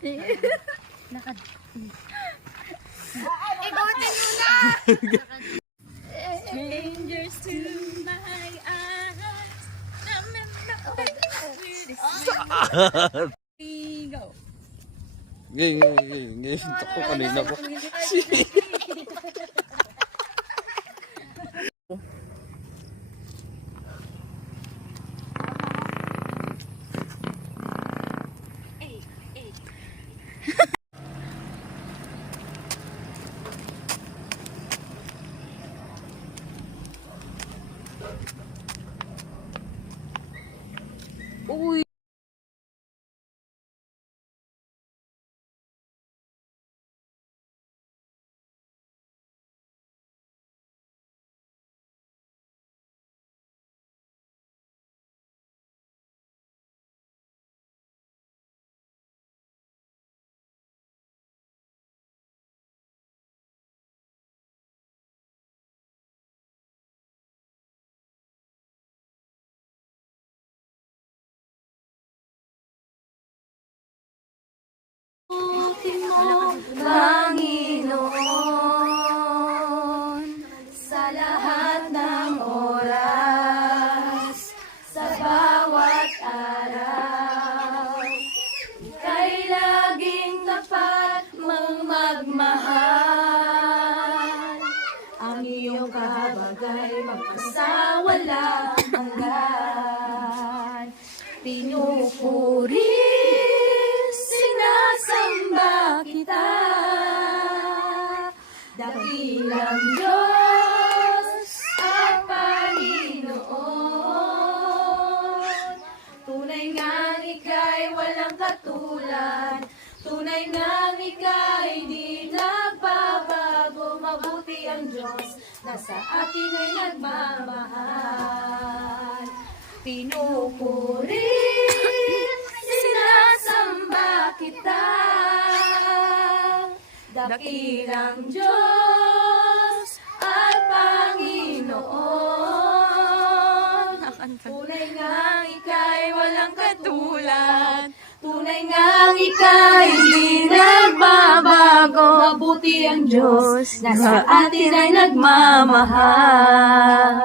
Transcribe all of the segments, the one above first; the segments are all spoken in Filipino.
Nakad. Igutin mo na! Strangers to my eyes. Go. Ngay. Tako kanina ko. Uy. Panginoon, sa lahat ng oras, sa bawat araw, ika'y laging tapat mong magmahal. Ang iyong kabagay magpasawala hanggan. Pinupuri, sinasamba kita, dakilang Diyos at Panginoon. Tunay ngang ika'y walang katulad, tunay ngang ika'y di nagbabago. Mabuti ang Diyos na sa atin ay nagmamahal. Pinupuri, sinasamba kita, dakilang Diyos at Panginoon. Tunay ngang ika'y walang katulad, tunay ngang ika'y di nagbabago. Mabuti ang Diyos na sa atin ay nagmamahal.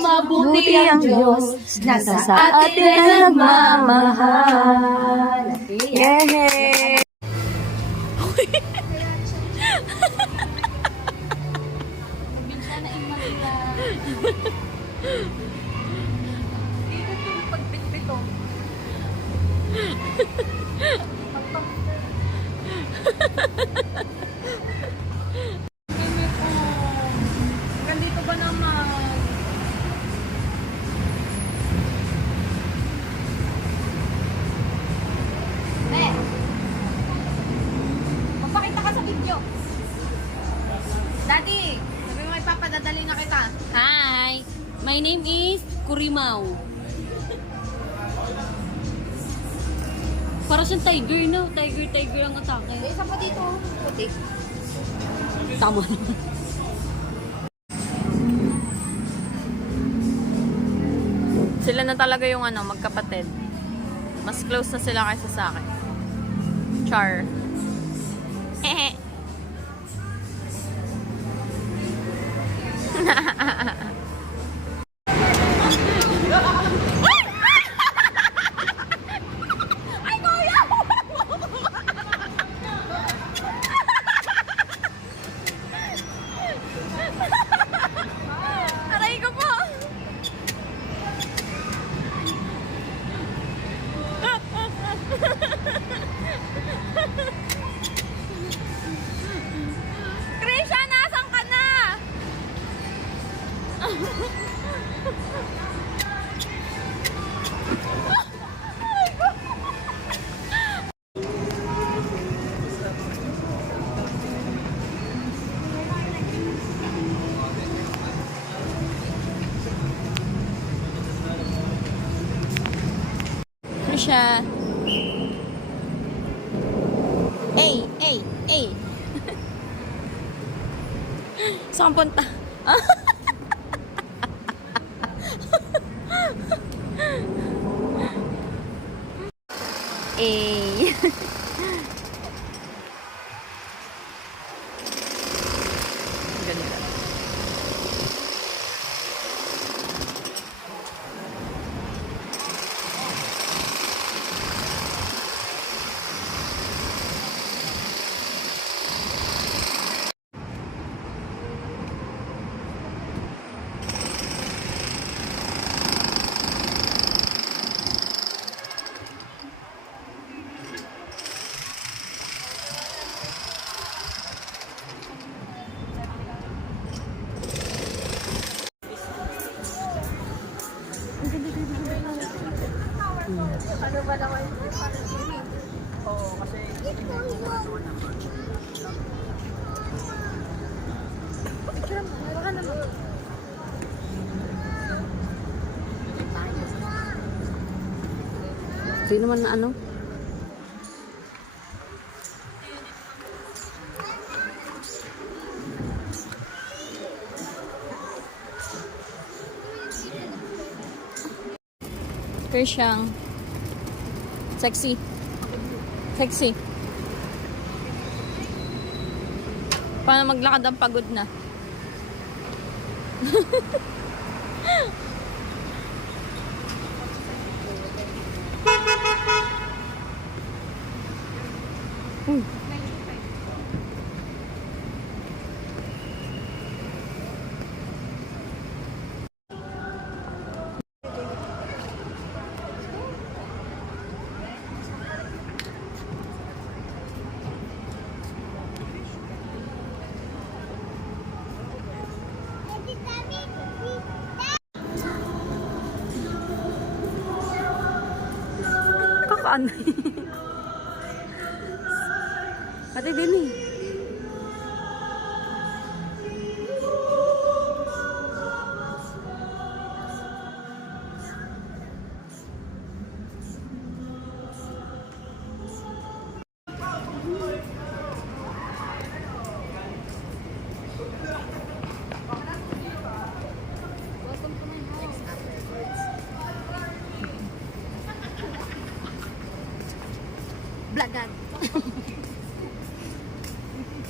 Mabuti ang Diyos na sa atin ay nagmamahal. Yay! Dito yung pagpitpit ko. Gandito ba naman? Magpakita ka sa video. Daddy, sabi mo ipapadadali na kita. Hi, my name is Kurimaw. Para siyang tiger na. Tiger ang atake. Isa pa dito. Puti. Tama na. Sila na talaga yung magkapatid. Mas close na sila kaysa sa akin. Char. Aray ko po! Krisha, nasan ka na? Krisha. Hey. Saan punta? Sino man na ano? Kersyang. Sexy. Sexy. Paano maglakad ang pagod na? Kakaan. Ate Dini. Blagan.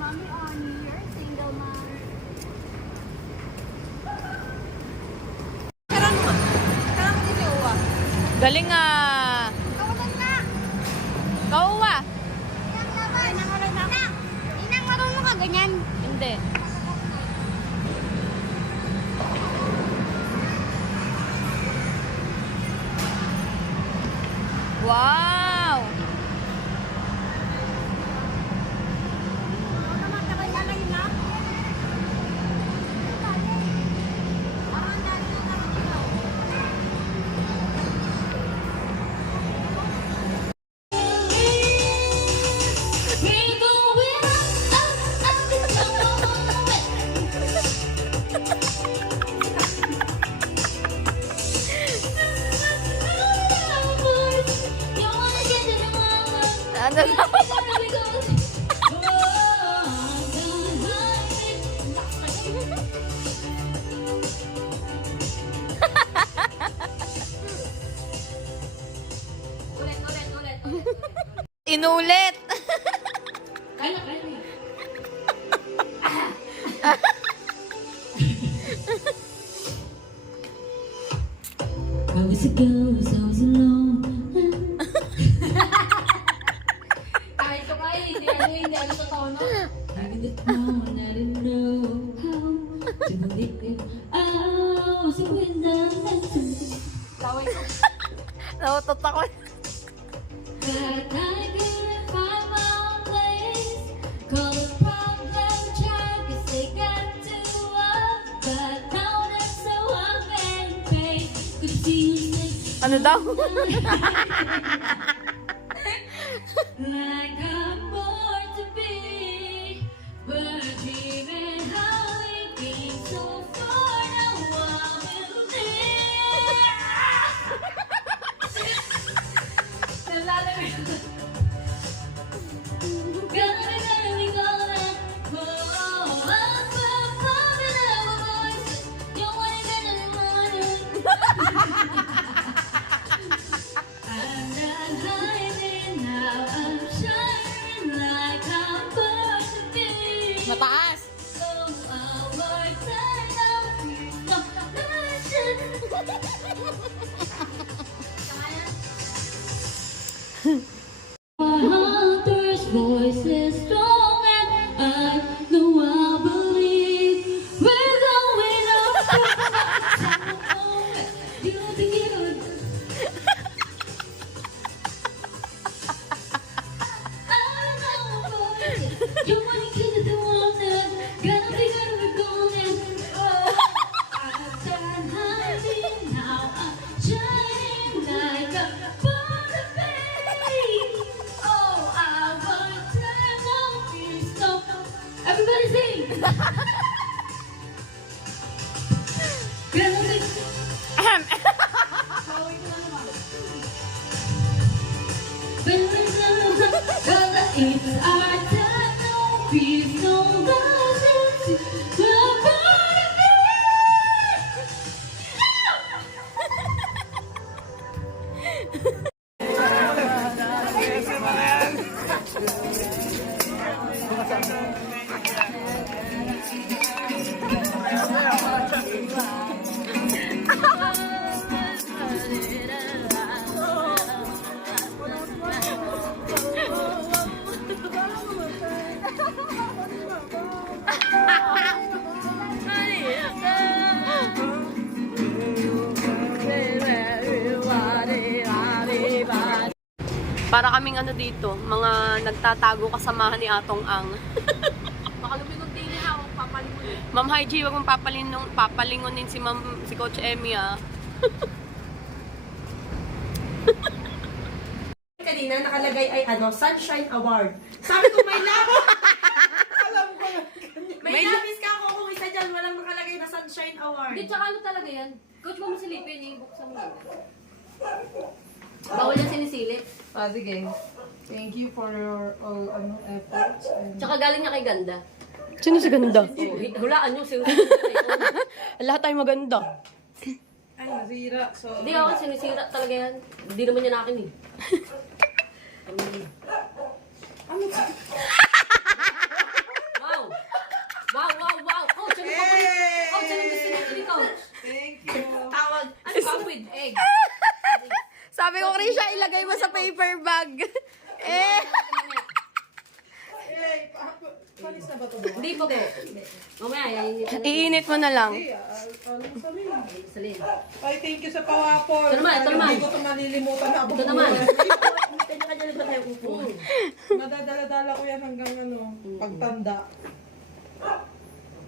Mommy on your single mom. Galing nga. Kawalan na! Kauwa. Inang marunong ka ganyan. Hindi. Wow! Ano na? Inulit! Hours ago, I was alone. Kahit ko kayo, hindi ano sa tono. Having it now, and I didn't know how to believe it. Oh, so when Laway ko. Nautot ako. but I couldn't find my own place. Call the problem child, 'cause they got to up. But now that's so unfair. Could see you next Ano daw? like I'm born to be. But dreaming how it came so far. Now I'm in there. Nalalamig. Gonna be gonna. Oh, I'm so pumping up my voices. You wanna get in the morning. I'm not hiding now. I'm shining like I'm born to be. Mataas! So I'll work that out. No, no, I shouldn't. My hunter's voice is strong and I know I believe we're going up. You'll be good. I don't know, boy. You wanna kill the one that gonna be going. Oh, I've done hiding now. I'm shining like a butterfly. Oh, I want It's our time, no peace, no violence. We're gonna be. Para kaming ano dito, mga nagtatago kasamahan ni Atong Ang. Baka lumingon din niya ako, papalingon. Ma'am Haiji, wag mong papalingonin si Coach Emmy ah. Kanina nakalagay ay Sunshine Award. Sabi ko may labis. Alam ko na. May labis ka ako kung isa dyan. Walang nakalagay na Sunshine Award. Hindi, tsaka ano talaga yan? Coach, mo silipin, ibuksan mo. Bawal na sinisilip. Sige. Thank you for your all efforts. And... Tsaka galing niya kay Ganda. Sino si Ganda? Hulaan niyo, sinusilip. Lahat tayo maganda. Ay, nasira. So... Hindi ako sinisira talaga yan. Hindi naman yan akin eh. Wow! Wow, wow, wow! Coach, ano pa Coach, ano gusto niya? Hindi, Coach. Thank you. Tawag. Ano pa with egg? Sabi ko rin siya, ilagay mo sa paper bag. Eh! Palis na ba ito? Hindi pa po. Mamaya, yayin ito. Iinit mo na lang. Salin. Ay, thank you sa pawapol. Ito naman, ito naman. Hindi ko ito malilimutan na abot. Ito naman. Kanya-kanya ba tayo upo? Madadala-dala ko yan hanggang pagtanda.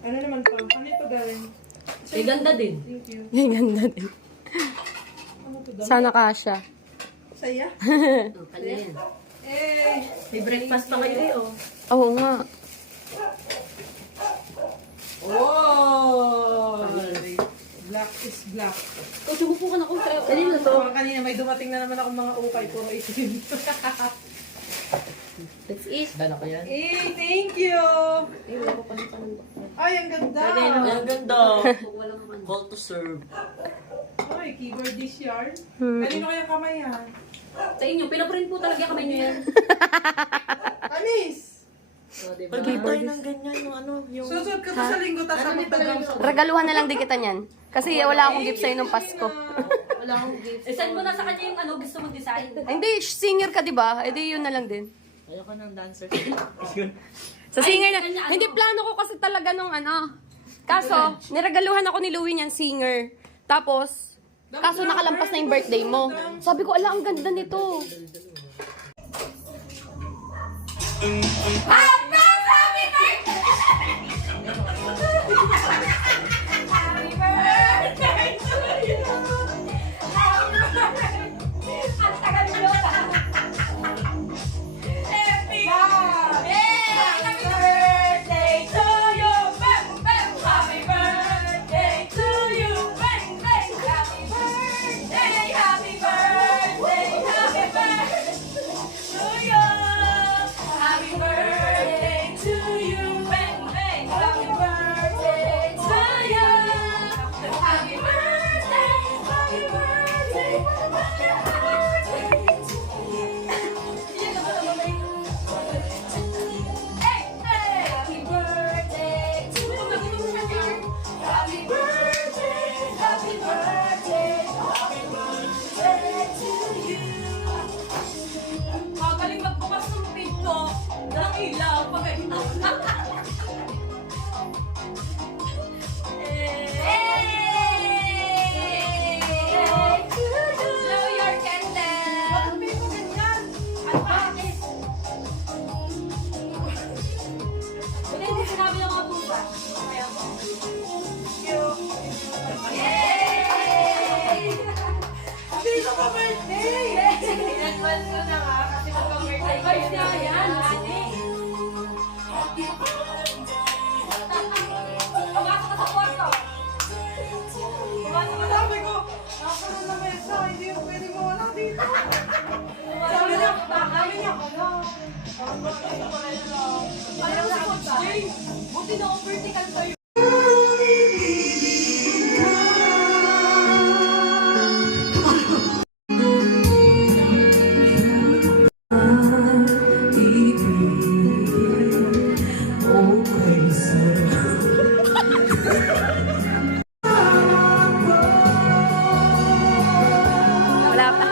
Ano naman pa? Ano ito galing? May ganda din. Thank you. Ang ganda din. Ano ito daw? Sana kasha. Saya? Oh, kanya yan. May breakfast pa kayo eh, oh. Oo nga. Oh! Black is black. Coach, umupo ka na, Coach. Kanina to. Kanina may dumating na naman akong mga ukay, puro itim. Let's eat. Eh, thank you! Ay, wala ko pa ng tanong. Ay, ang ganda! Ang ganda. Wala ko pa. Call to serve. Ay, keyboard dish yarn. Kanino kayang kamay yan? Sa inyo, pinaprint po talaga kamay niyo yan. Anis! O, diba? Pag tayo ng ganyan, yung Susunod ka pa sa linggo, tapos ako tagam sa... Regaluhan na lang din kita niyan. Kasi wala akong gift sa'yo nung Pasko. Wala akong gift. Eh, send mo na sa kanya yung gusto mong design. Hindi, singer ka, di ba? Eh di yun na lang din. ayoko ng dancer. Sa singer na. kanya, Hindi, plano ko kasi talaga nung Kaso, niregaluhan ako ni Louie niyan, singer. Tapos, kaso nakalampas na yung birthday mo. Sabi ko, ala, ang ganda nito. Happy birthday, happy birthday, happy birthday. Buti na vertical sa'yo. Wala pa.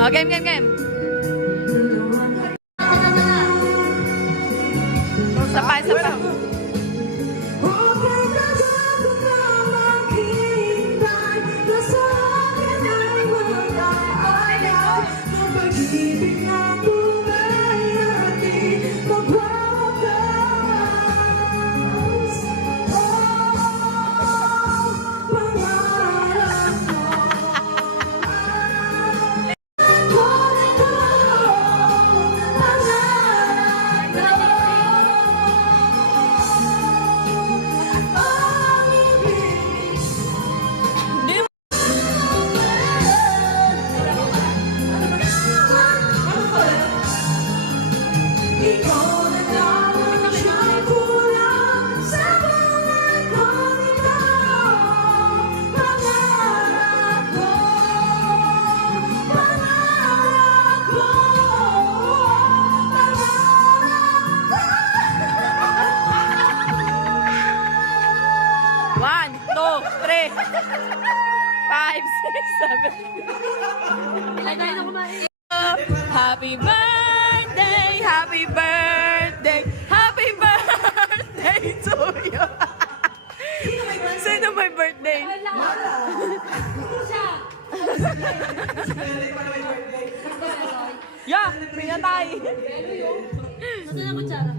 Oh, game. Isa pa. One, two, three, 5, 6, 7. Ilan na kumain? Happy birthday, happy birthday, happy birthday to you. Sino may birthday? Siya. Yeah, pinatay. Nasaan ang kutsara?